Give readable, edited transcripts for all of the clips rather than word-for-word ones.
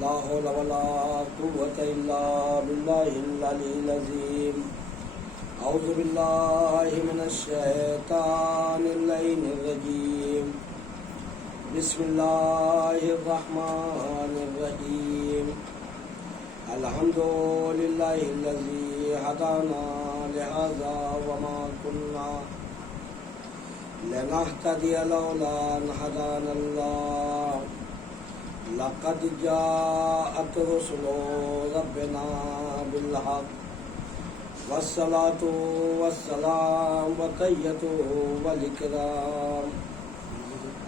لا حول ولا قوة إلا بالله العلي العظيم. أعوذ بالله من الشيطان اللعين الرجيم. بسم الله الرحمن الرحيم. الحمد لله الذي هدانا لهذا وما كنا لنهتدي لولا أن هدانا الله. لقد جاءت رسل ربنا بالحق والصلاة والسلام والتحية والإكرام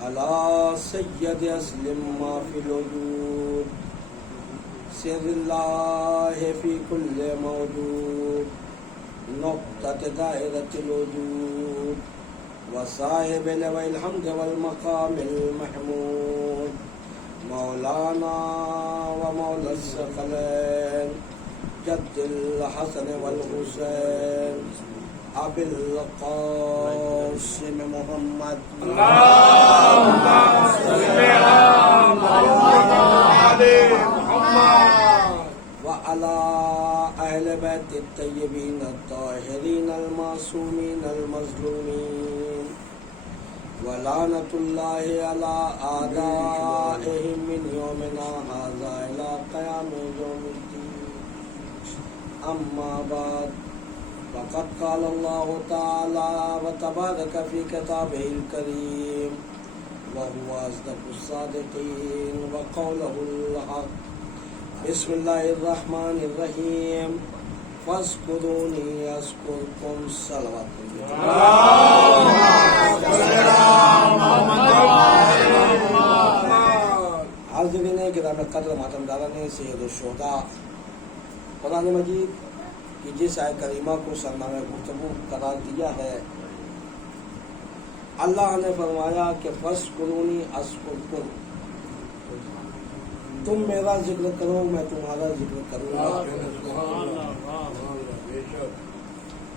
على سيد أسلم ما في الوجود سر الله في كل موجود نقطة دائرة الوجود وصاحب لواء الحمد والمقام المحمود مولانا ومولى الثقلين جد الحسن والحسين أبي القاسم محمد اللهم صل على محمد وعلى أهل بيت الطيبين الطاهرين المعصومين المظلومين ولعنة الله على أعدائهم من يومنا هذا إلى قيام يوم الدين. أما بعد فقد قال الله تعالى وتبارك في كتابه الكريم وهو أصدق الصادقين وقوله الحق. بسم الله الرحمن الرحيم. فاذكروني أذكركم. صلوات حاضرین کرام قدر محترم سید الشہداء، قرآن مجید کی جس آیت کریمہ کو سرنامہ گفتگو قرار دیا ہے، اللہ نے فرمایا کہ فاذکرونی اذکرکم، تم میرا ذکر کرو میں تمہارا ذکر کروں گا،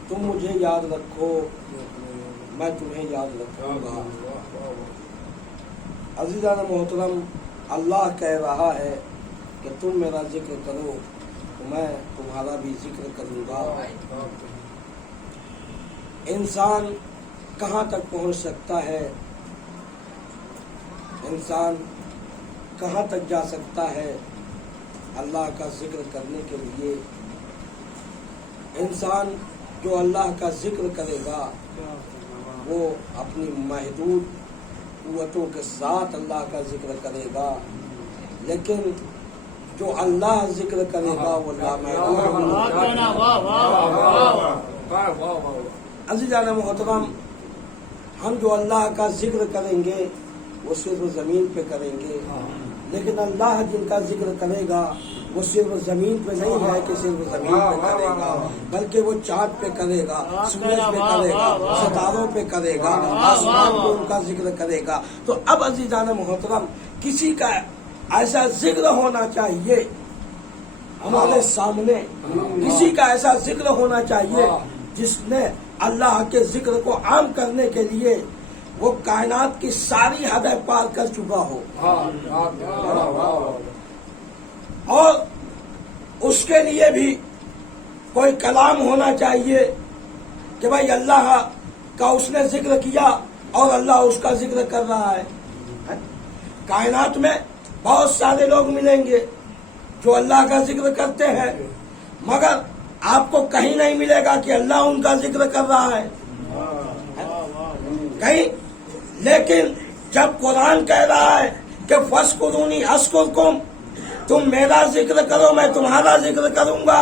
تم مجھے یاد رکھو میں تمہیں یاد رکھوں گا۔ عزیزان محترم، اللہ کہہ رہا ہے کہ تم میرا ذکر کرو تو میں تمہارا بھی ذکر کروں گا۔ انسان کہاں تک پہنچ سکتا ہے، انسان کہاں تک جا سکتا ہے اللہ کا ذکر کرنے کے لیے؟ انسان جو اللہ کا ذکر کرے گا وہ اپنی محدود قوتوں کے ساتھ اللہ کا ذکر کرے گا، لیکن جو اللہ ذکر کرے گا وہ لامحدود۔ عزیزان محترم، ہم جو اللہ کا ذکر کریں گے وہ صرف زمین پہ کریں گے، لیکن اللہ جن کا ذکر کرے گا وہ صرف زمین پہ نہیں ہے کہ صرف زمین پہ کرے گا، بلکہ وہ چاند پہ کرے گا، سورج پہ کرے گا، ستاروں پہ کرے گا، آسمان پہ ان کا ذکر کرے گا۔ تو اب عزیزان محترم، کسی کا ایسا ذکر ہونا چاہیے ہمارے سامنے، کسی کا ایسا ذکر ہونا چاہیے جس نے اللہ کے ذکر کو عام کرنے کے لیے وہ کائنات کی ساری حدیں پار کر چکا ہو، اور اس کے لیے بھی کوئی کلام ہونا چاہیے کہ بھائی اللہ کا اس نے ذکر کیا اور اللہ اس کا ذکر کر رہا ہے۔ کائنات میں بہت سارے لوگ ملیں گے جو اللہ کا ذکر کرتے ہیں، مگر آپ کو کہیں نہیں ملے گا کہ اللہ ان کا ذکر کر رہا ہے کہیں۔ لیکن جب قرآن کہہ رہا ہے کہ فاذکرونی اذکرکم، تم میرا ذکر کرو میں تمہارا ذکر کروں گا،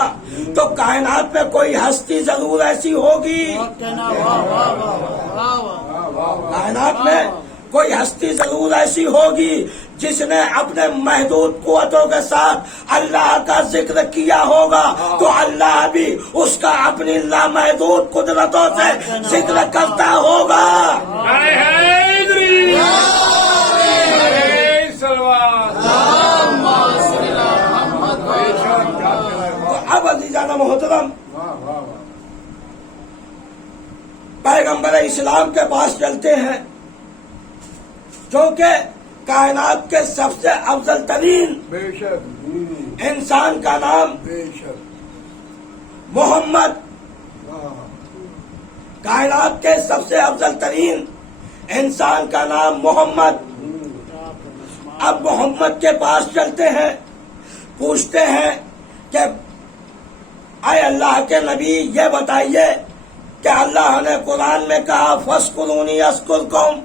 تو کائنات میں کوئی ہستی ضرور ایسی ہوگی، کائنات میں کوئی ہستی ضرور ایسی ہوگی جس نے اپنے محدود قوتوں کے ساتھ اللہ کا ذکر کیا ہوگا، تو اللہ بھی اس کا اپنی لامحدود قدرتوں سے ذکر کرتا ہوگا۔ اب عزیزان محترم، پیغمبر اسلام کے پاس چلتے ہیں جو کہ کائنات کے سب سے افضل ترین بے شک انسان کا نام بے شک محمد، کائنات کے سب سے افضل ترین انسان کا نام محمد۔ اب محمد کے پاس چلتے ہیں، پوچھتے ہیں کہ اے اللہ کے نبی یہ بتائیے کہ اللہ نے قرآن میں کہا فَاذْكُرُونِي أَذْكُرْكُمْ،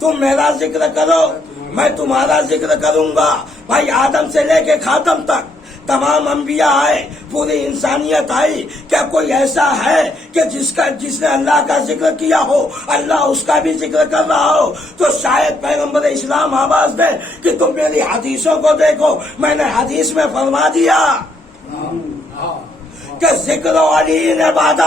تم میرا ذکر کرو میں تمہارا ذکر کروں گا۔ بھائی آدم سے لے کے خاتم تک تمام انبیاء آئے، پوری انسانیت آئی، کیا کوئی ایسا ہے کہ جس نے اللہ کا ذکر کیا ہو، اللہ اس کا بھی ذکر کر رہا ہو؟ تو شاید پیغمبر اسلام آواز دے کہ تم میری حدیثوں کو دیکھو، میں نے حدیث میں فرما دیا کہ ذکر و علی عبادت،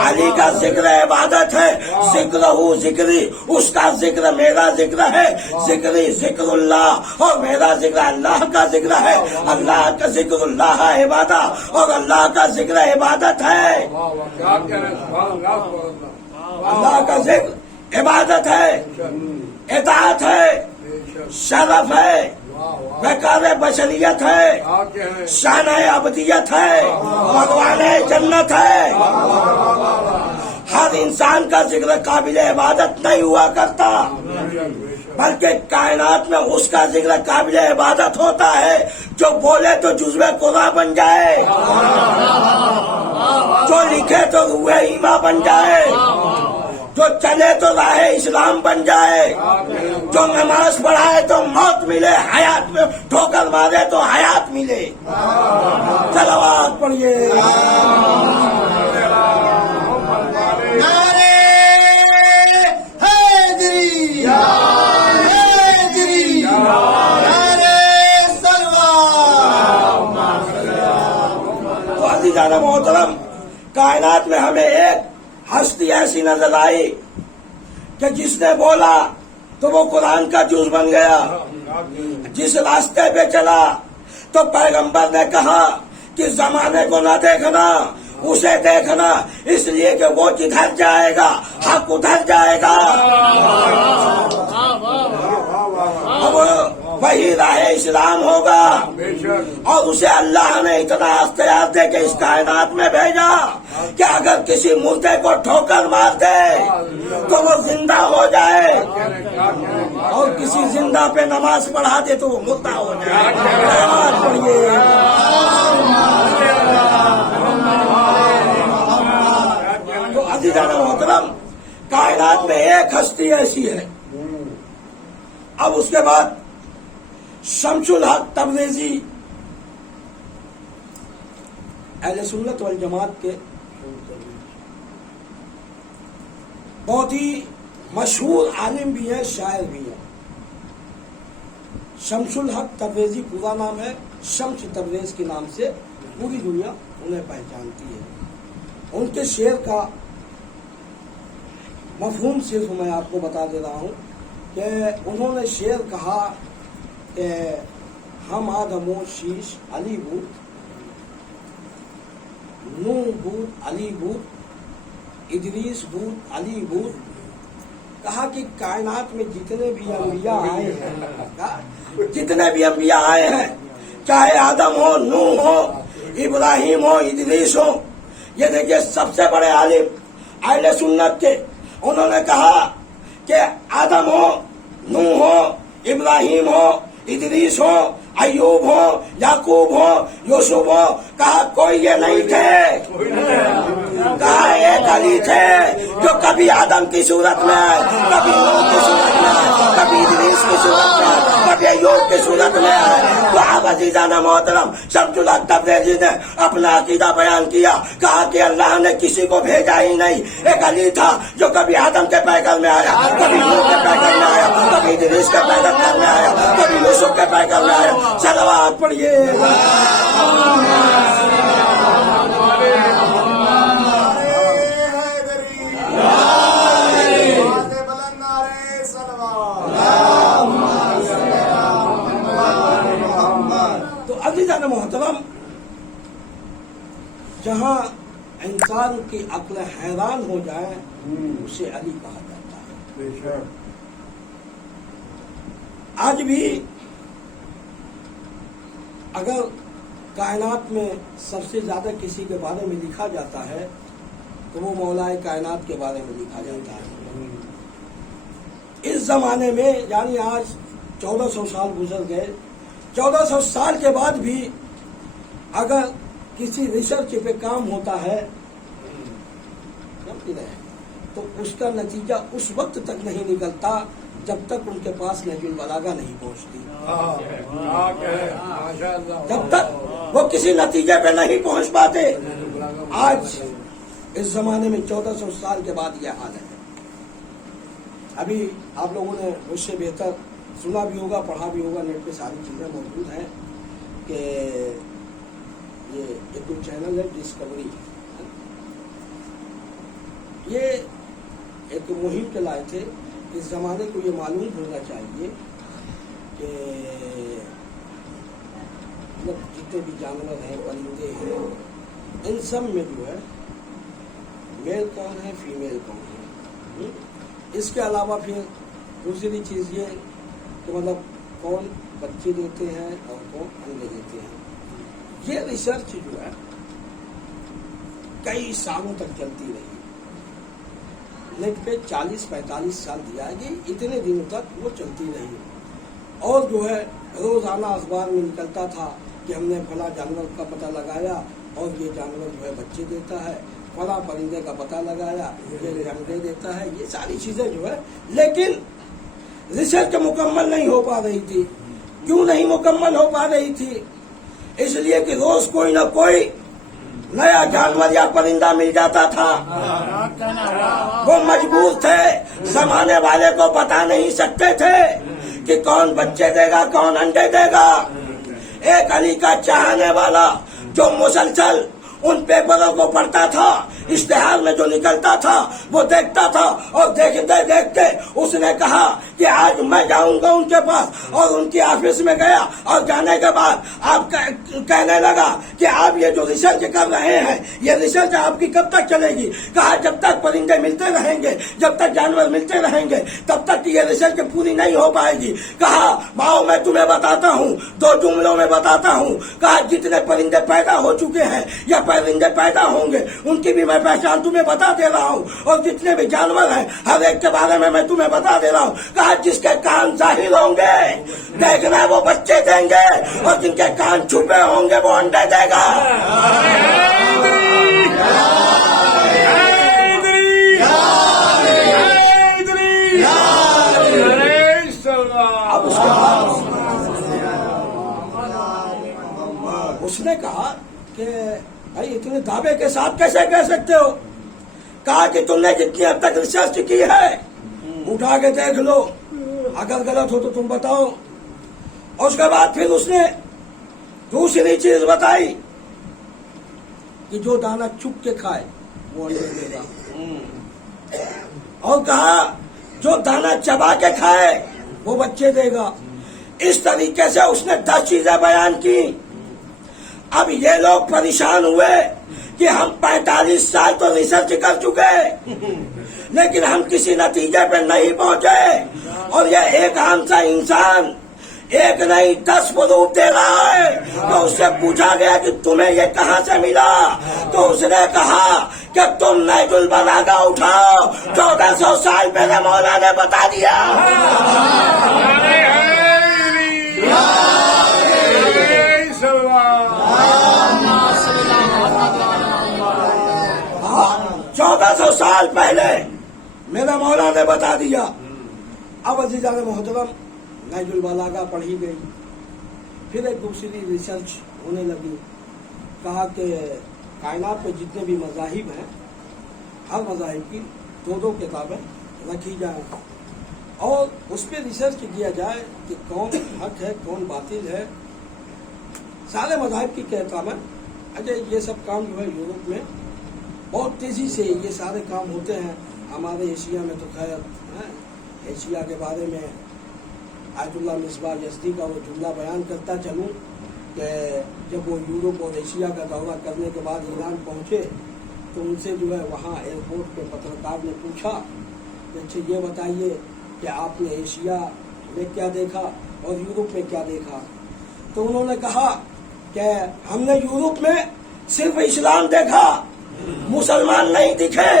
علی کا ذکر عبادت ہے، ذکر ہو ذکری، اس کا ذکر میرا ذکر ہے، ذکری ذکر اللہ اور میرا ذکر اللہ کا ذکر ہے، اللہ کا ذکر اللہ عبادت اور اللہ کا ذکر عبادت ہے، اللہ کا ذکر عبادت ہے، اطاعت ہے، شرف ہے، وقار بشریت ہے، شان ابدیت ہے، بھگوان جنت ہے۔ ہر انسان کا ذکر قابل عبادت نہیں ہوا کرتا، بلکہ کائنات میں اس کا ذکر قابل عبادت ہوتا ہے جو بولے تو جزو قرآن بن جائے، جو لکھے تو روح ایمان بن جائے، جو چلے تو راہ اسلام بن جائے، جو نماز پڑھائے تو موت ملے، حیات میں ٹھوکر مارے تو حیات ملے۔ صلوات پڑھیے۔ نعرے حیدری، حیدری، نعرے سلوات۔ تو عزیزان محترم، کائنات میں ہمیں ایک ہستی ایسی نظر آئی کہ جس نے بولا تو وہ قرآن کا جز بن گیا، جس راستے پہ چلا تو پیغمبر نے کہا کہ زمانے کو نہ دیکھنا، اسے دیکھنا، اس لیے کہ وہ جدھر جائے گا حق ادھر جائے گا۔ اب وہی راہ اسلام ہوگا، اور اسے اللہ نے اتنا اختیار دے کے اس کائنات میں بھیجا کہ اگر کسی مردے کو ٹھوکر مار دے تو وہ زندہ ہو جائے، اور کسی زندہ پہ نماز پڑھا دے تو وہ مردہ ہو جائے۔ نماز پڑھیے۔ تو عزیزان محترم، کائنات میں ایک ہستی ایسی ہے۔ اب اس کے بعد شمس الحق تبریزی اہل سنت والجماعت کے بہت ہی مشہور عالم بھی ہیں، شاعر بھی ہیں۔ شمس الحق تبریزی پورا نام ہے، شمس تبریز کے نام سے پوری دنیا انہیں پہچانتی ہے۔ ان کے شعر کا مفہوم صرف میں آپ کو بتا دے رہا ہوں کہ انہوں نے شعر کہا کہ ہم آدم و شیش علی بود، نوح بود علی بود، ادریس بود علی بود۔ کہا کہ کائنات میں جتنے بھی انبیاء آئے ہیں، جتنے بھی انبیاء آئے ہیں، چاہے آدم ہو، نوح ہو، ابراہیم ہو، ادریس ہو، یہ دیکھیے سب سے بڑے عالم اہل سنت کے، انہوں نے کہا کہ آدم ہو، نوح ہو، ابراہیم ہو، ادریس ہو، ایوب ہو، یعقوب ہو، یوسف ہو، کہا کوئی یہ نہیں تھے، کہا ایک علی تھے جو کبھی آدم کی صورت میں آئے، کبھی نوح کی صورت میں آئے، کبھی ادریس کی صورت میں آئے، کبھی ایوب کی صورت میں آئے۔ تو آپ عزیزان محترم، شمس الحق تبریزی نے اپنا عقیدہ بیان کیا، کہا کہ اللہ نے کسی کو بھیجا ہی نہیں، ایک علی تھا جو کبھی آدم کے پیکر میں آیا، کبھی نوح کے پیکر میں آیا، کبھی ادریس کے پیکر میں آیا، کبھی یوسف کے پیکر میں آیا۔ صلوات پڑھیے۔ تو عزیزان محترم، جہاں انسان کی عقل حیران ہو جائے اسے علی کہا جاتا ہے۔ آج بھی اگر کائنات میں سب سے زیادہ کسی کے بارے میں لکھا جاتا ہے تو وہ مولائے کائنات کے بارے میں لکھا جاتا ہے. اس زمانے میں یعنی آج 1400 سال گزر گئے. 1400 سال کے بعد بھی اگر کسی ریسرچ پہ کام ہوتا ہے تو اس کا نتیجہ اس وقت تک نہیں نکلتا جب تک ان کے پاس نہج البلاغہ نہیں پہنچتی. جب تک وہ کسی نتیجے پہ نہیں پہنچ پاتے. آج اس زمانے میں 1400 سال کے بعد یہ حال ہے. ابھی آپ لوگوں نے مجھ سے بہتر سنا بھی ہوگا، پڑھا بھی ہوگا، نیٹ پہ ساری چیزیں موجود ہیں کہ یہ ایک چینل ہے ڈسکوری، یہ ایک مہم چلائے تھے. اس زمانے کو یہ معلوم ہونا چاہیے کہ مطلب جتنے بھی جانور ہیں، پرندے ہیں، ان سب میں جو ہے میل کون ہے، فیمیل کون ہے. اس کے علاوہ پھر دوسری چیز یہ کہ مطلب کون بچے دیتے ہیں اور کون انڈے دیتے ہیں. یہ ریسرچ جو ہے کئی سالوں تک چلتی رہی. نیٹ پہ 40-45 سال دیا ہے کہ اتنے دنوں تک وہ چلتی رہی. اور جو ہے روزانہ اخبار میں نکلتا تھا کہ ہم نے فلاں جانور کا پتہ لگایا اور یہ جانور جو ہے بچے دیتا ہے، فلاں پرندے کا پتہ لگایا یہ انڈے دیتا ہے. یہ ساری چیزیں جو ہے لیکن ریسرچ مکمل نہیں ہو پا رہی تھی. کیوں نہیں مکمل ہو پا رہی تھی؟ اس لیے کہ روز کوئی نہ کوئی نیا جانور یا پرندہ مل جاتا تھا. وہ مجبور تھے، زمانے والے کو بتا نہیں سکتے تھے کہ کون بچے دے گا کون انڈے دے گا. ایک علی کا چاہنے والا جو مسلسل ان پیپروں کو پڑھتا تھا، اشتہار میں جو نکلتا تھا وہ دیکھتا تھا، اور دیکھتے دیکھتے اس نے کہا کہ آج میں جاؤں گا ان کے پاس. اور ان کی آفس میں گیا اور جانے کے بعد آپ کہنے لگا کہ آپ یہ جو ریسرچ کر رہے ہیں یہ ریسرچ آپ کی کب تک چلے گی؟ کہا جب تک پرندے ملتے رہیں گے، جب تک جانور ملتے رہیں گے تب تک یہ ریسرچ پوری نہیں ہو پائے گی. کہا ماؤ میں تمہیں بتاتا ہوں، 2 جملوں میں بتاتا ہوں. کہا جتنے پرندے پیدا ہو چکے ہیں یا پرندے پیدا ہوں گے ان کی بھی میں پہچان تمہیں بتا دے رہا ہوں، اور جتنے بھی جانور ہیں ہر ایک کے بارے میں تمہیں بتا دے رہا ہوں. کہا جس کے کان ظاہر ہوں گے دیکھنا وہ بچے دیں گے، اور جن کے کان چھپے ہوں گے وہ انڈے دے گا. اب اس کے بعد اس نے کہا کہ بھائی اتنے دعوے کے ساتھ کیسے کہہ سکتے ہو؟ کہا کہ تم نے جتنی اب تک ریسرچ کی ہے اٹھا کے دیکھ لو، اگر غلط ہو تو تم بتاؤ. اور اس کے بعد پھر اس نے دوسری چیز بتائی کہ جو دانا چپ کے کھائے وہ انڈے دے گا، اور کہا جو دانا چبا کے کھائے وہ بچے دے گا. اس طریقے سے اس نے 10 چیزیں بیان کی. اب یہ لوگ پریشان ہوئے کہ ہم 45 سال تو ریسرچ کر چکے لیکن ہم کسی نتیجے پہ نہیں پہنچے. اور یہ ایک عام سا انسان ایک نہیں 10 پروف دے رہا ہے. تو اس سے پوچھا گیا کہ تمہیں یہ کہاں سے ملا؟ تو اس نے کہا کہ تم نہج البلاغہ اٹھاؤ، 1400 سال پہلے مولا نے بتا دیا. ہاں 1400 سال پہلے میرا مولا نے بتا دیا. اب عزیزان محترم نہج البلاغہ پڑھی گئی، پھر ایک دوسری ریسرچ ہونے لگی. کہا کہ کائنات میں جتنے بھی مذاہب ہیں ہر مذاہب کی 2 کتابیں رکھی جائیں اور اس پہ ریسرچ کیا جائے کہ کون حق ہے کون باطل ہے. سارے مذاہب کی کتابیں. اچھا یہ سب کام جو ہے یورپ میں بہت تیزی سے یہ سارے کام ہوتے ہیں. ہمارے ایشیا میں تو خیر ایشیا کے بارے میں آیت اللہ مصباح یزدی کا وہ جملہ بیان کرتا چلوں کہ جب وہ یورپ اور ایشیا کا دورہ کرنے کے بعد ایران پہنچے تو ان سے جو ہے وہاں ایئرپورٹ پہ پترکار نے پوچھا کہ اچھا یہ بتائیے کہ آپ نے ایشیا میں کیا دیکھا اور یورپ میں کیا دیکھا؟ تو انہوں نے کہا کہ ہم نے یورپ میں صرف اسلام دیکھا، مسلمان نہیں دکھے۔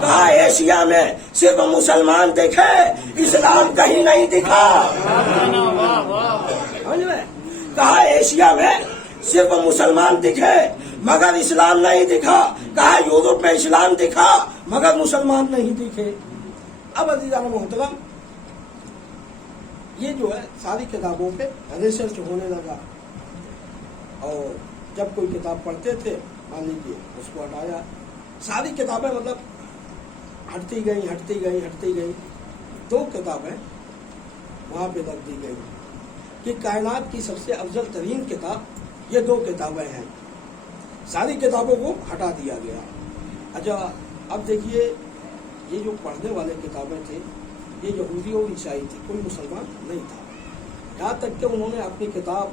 کہا ایشیا میں صرف مسلمان دیکھے، اسلام کہیں نہیں دکھا۔ کہا ایشیا میں صرف مسلمان دکھے مگر اسلام نہیں دکھا۔ کہا یورپ میں اسلام دکھا مگر مسلمان نہیں دکھے۔ اب عزیزان محترم، یہ جو ہے ساری کتابوں پہ ریسرچ ہونے لگا، اور جب کوئی کتاب پڑھتے تھے مان لیجیے اس کو ہٹایا، ساری کتابیں مطلب ہٹتی گئی۔ 2 کتابیں وہاں پہ رکھ دی گئی کہ کائنات کی سب سے افضل ترین کتاب یہ 2 کتابیں ہیں، ساری کتابوں کو ہٹا دیا گیا۔ اچھا اب دیکھیے، یہ جو پڑھنے والے کتابیں تھے یہ یہودی اور عیسائی تھی، کوئی مسلمان نہیں تھا، یہاں تک کہ انہوں نے اپنی کتاب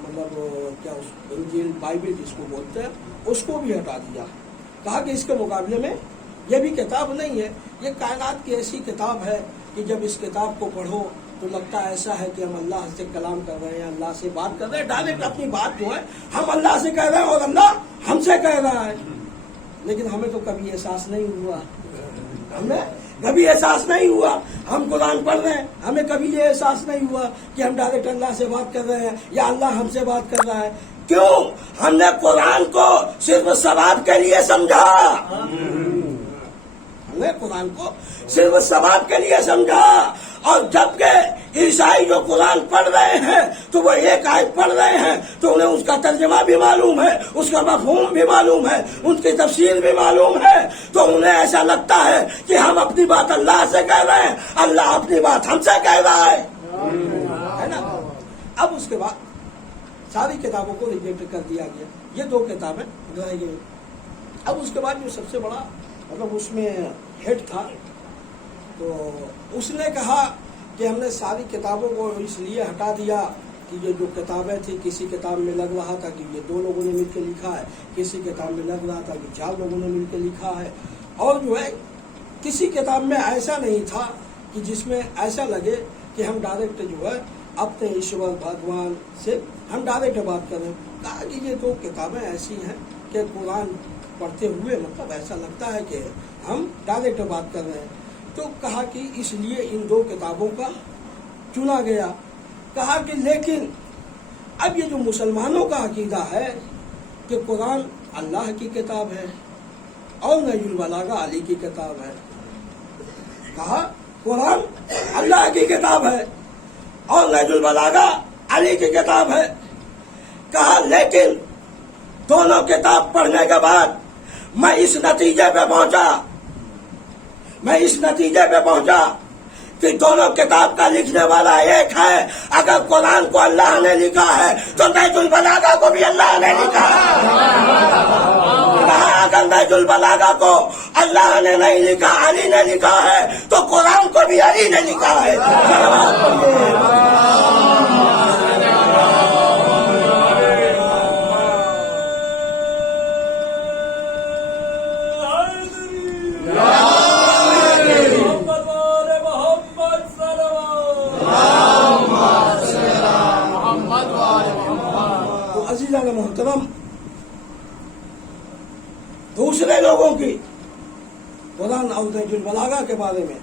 مطلب کیا انجیل بائبل جس کو بولتے ہیں اس کو بھی ہٹا دیا۔ کہا کہ اس کے مقابلے میں یہ بھی کتاب نہیں ہے، یہ کائنات کی ایسی کتاب ہے کہ جب اس کتاب کو پڑھو تو لگتا ایسا ہے کہ ہم اللہ سے کلام کر رہے ہیں، اللہ سے بات کر رہے ہیں، ڈائریکٹ اپنی بات جو ہے ہم اللہ سے کہہ رہے ہیں اور اللہ ہم سے کہہ رہا ہے۔ لیکن ہمیں تو کبھی احساس نہیں ہوا، ہمیں کبھی احساس نہیں ہوا، ہم قرآن پڑھ رہے ہیں، ہمیں کبھی یہ احساس نہیں ہوا کہ ہم ڈائریکٹ اللہ سے بات کر رہے ہیں یا اللہ ہم سے بات کر رہا ہے۔ کیوں؟ ہم نے قرآن کو صرف ثواب کے لیے سمجھا، ہم نے قرآن کو صرف ثواب کے لیے سمجھا۔ اور جبکہ عیسائی جو قرآن پڑھ رہے ہیں تو وہ ایک آیت پڑھ رہے ہیں تو انہیں اس کا ترجمہ بھی معلوم ہے، اس کا مفہوم بھی معلوم ہے، ان کی تفسیر بھی معلوم ہے، تو انہیں ایسا لگتا ہے کہ ہم اپنی بات اللہ سے کہہ رہے ہیں، اللہ اپنی بات ہم سے کہہ رہا ہے نا۔ اب اس کے بعد ساری کتابوں کو ریجیکٹ کر دیا گیا، یہ 2 کتابیں رہ گئی۔ اب اس کے بعد جو سب سے بڑا مطلب اس میں ہیڈ تھا تو اس نے کہا کہ ہم نے ساری کتابوں کو اس لیے ہٹا دیا کہ یہ جو کتابیں تھیں، کسی کتاب میں لگ رہا تھا کہ یہ 2 لوگوں نے مل کے لکھا ہے، کسی کتاب میں لگ رہا تھا کہ 4 لوگوں نے مل کے لکھا ہے، اور جو ہے کسی کتاب میں ایسا نہیں تھا کہ جس میں ایسا لگے کہ ہم ڈائریکٹ جو ہے اپنے ایشور بھگوان سے ہم ڈائریکٹ بات کریں۔ کہا کہ یہ 2 کتابیں ایسی ہیں کہ قرآن پڑھتے ہوئے مطلب ایسا لگتا ہے کہ ہم ڈائریکٹ بات کر رہے ہیں۔ تو کہا کہ اس لیے ان 2 کتابوں کا چنا گیا۔ کہا کہ لیکن اب یہ جو مسلمانوں کا عقیدہ ہے کہ قرآن اللہ کی کتاب ہے اور نہج البلاغہ علی کی کتاب ہے، کہا قرآن اللہ کی کتاب ہے اور نہج البلاغہ علی کی کتاب ہے۔ کہا لیکن دونوں کتاب پڑھنے کے بعد میں اس نتیجے پہ پہنچا کہ دونوں کتاب کا لکھنے والا ایک ہے۔ اگر قرآن کو اللہ نے لکھا ہے تو نہج البلاغہ کو بھی اللہ نے لکھا ہے۔ اگر نہج البلاغہ کو اللہ نے نہیں لکھا، علی نے لکھا ہے، تو قرآن کو بھی علی نے لکھا ہے۔ محترم دوسرے لوگوں کی قرآن اور نہج البلاغہ کے بارے میں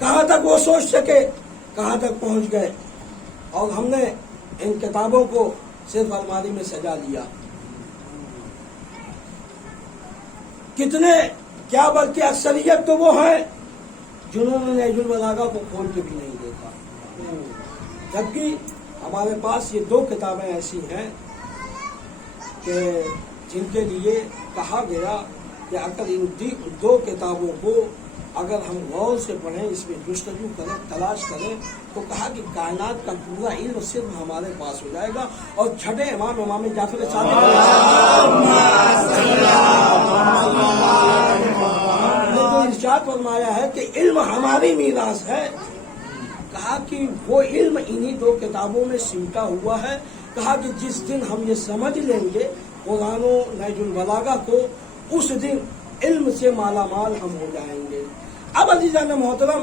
کہاں تک وہ سوچ سکے، کہاں تک پہنچ گئے، اور ہم نے ان کتابوں کو صرف الماری میں سجا لیا۔ کتنے کیا بلکہ اکثریت تو وہ ہیں جنہوں نے نہج البلاغہ کو کھول کے بھی نہیں دیکھا، جبکہ ہمارے پاس یہ 2 کتابیں ایسی ہیں کہ جن کے لیے کہا گیا کہ اگر ان 2 کتابوں کو اگر ہم غور سے پڑھیں، اس میں جستجو کریں، تلاش کریں، تو کہا کہ کائنات کا پورا علم صرف ہمارے پاس ہو جائے گا۔ اور چھٹے امام جعفر صادق نے جو ارشاد فرمایا ہے کہ علم ہماری میراث ہے، کہا کہ وہ علم انہی 2 کتابوں میں سمٹا ہوا ہے۔ کہا کہ جس دن ہم یہ سمجھ لیں گے قرآن و نہج البلاغہ کو، اس دن علم سے مالا مال ہم ہو جائیں گے۔ اب عزیزان محترم،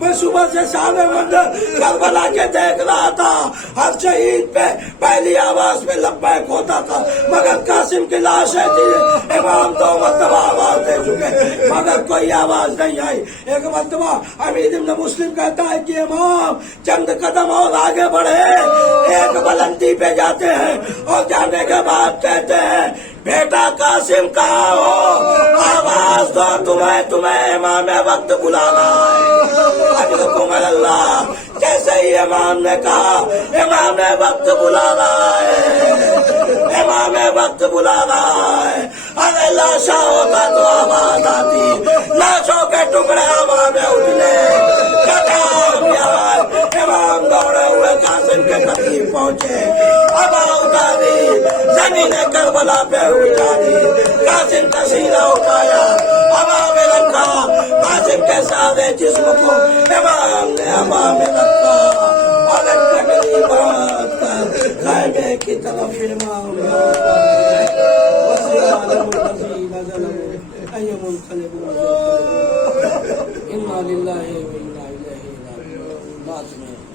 میں صبح سے شام منظر کربلا کے دیکھ رہا تھا، ہر شہید پہ پہلی آواز میں لبیک ہوتا تھا، مگر قاسم کی لاش تھی، امام 2 مرتبہ آواز دے چکے مگر کوئی آواز نہیں آئی۔ ایک مرتبہ حمید ابن مسلم کہتا ہے کہ امام چند قدم اور آگے بڑھے، ایک بلندی پہ جاتے ہیں اور جانے کے بعد کہتے ہیں بیٹا قاسم کہاں ہو، آواز دو تمہیں امام وقت بلانا ہے، اجرکم اللہ۔ جیسے ہی امام نے کہا امام وقت بلا رہا ہے، امام وقت بلا رہا ہے، اگر لاشا ہوتا تو آواز آتی، لاشوں کے ٹکڑے ہوا میں اٹھنے، امام دوڑے ہوئے قاسم کے قریب پہنچے، ابا اتاری زمین کربلا پہ اٹھانی، قاسم کا سینہ اٹھایا، ابا میں رکھا، قاسم کے سارے جسم کو امام نے ابا میں رکھا، اور ان کے قریب بات کر خیمے کی طرف امام وسیعالم الذین ظلموا ان منقلبوا انا للہ و انا الیہ راجعون۔